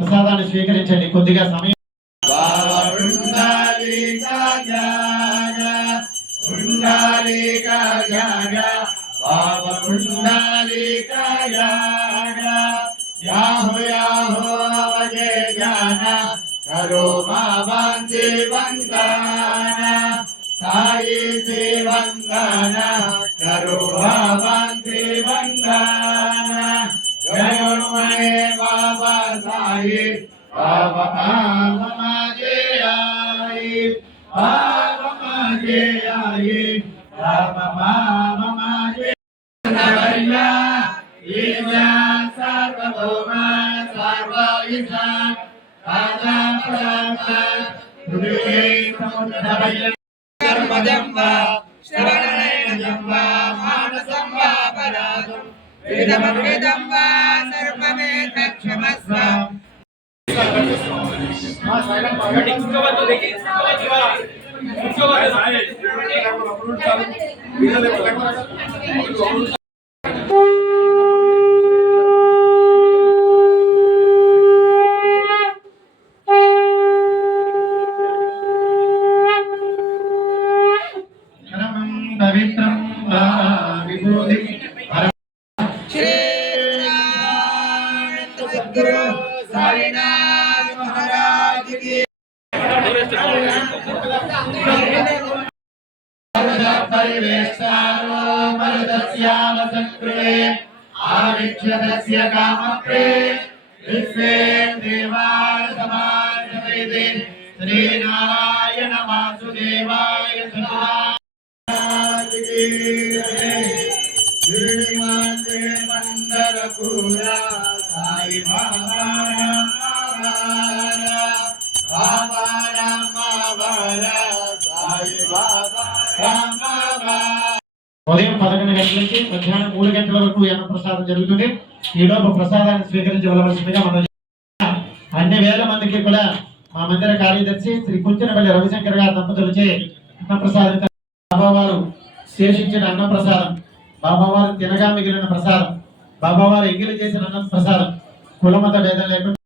ప్రసాదాన్ని స్వీకరించండి కొద్దిగా సమయం करो मावंती वंदना साई से वंदना करो मावंती वंदना जयो मने बाबा साई बाबा माजे आई बाबा माजे आई बाबा माजे नवैया ईशा सर्वभौमा सर्व ईशा पवित्रं विभूति श्री सद्गुरु साईनाथ महाराज की परिवेष्टारो मरुदस्यावसत्कृते आविक्षदस्य कामप्रे विश्वे देवाय समाजते श्रीनारायण वासुदेवाय सदा पंडरपुरा साई बाबा ఉదయం 11 గంటల నుంచి మధ్యాహ్నం 3 గంటల వరకు అన్న ప్రసాదం జరుగుతుంది. ఈలోపు ప్రసాదాన్ని స్వీకరించవలసిందిగా మనం అన్ని వేల మందికి కూడా మా మందిర కార్యదర్శి శ్రీ కుంచెనపల్లి రవిశంకర్ గారి దంపతులచే అన్న ప్రసాదం బాబావారు శేషించిన అన్న ప్రసాదం, బాబావారు తినగా మిగిలిన ప్రసాదం, బాబావారు ఎంగిలి చేసిన అన్న ప్రసాదం కులమత భేదం లేకుండా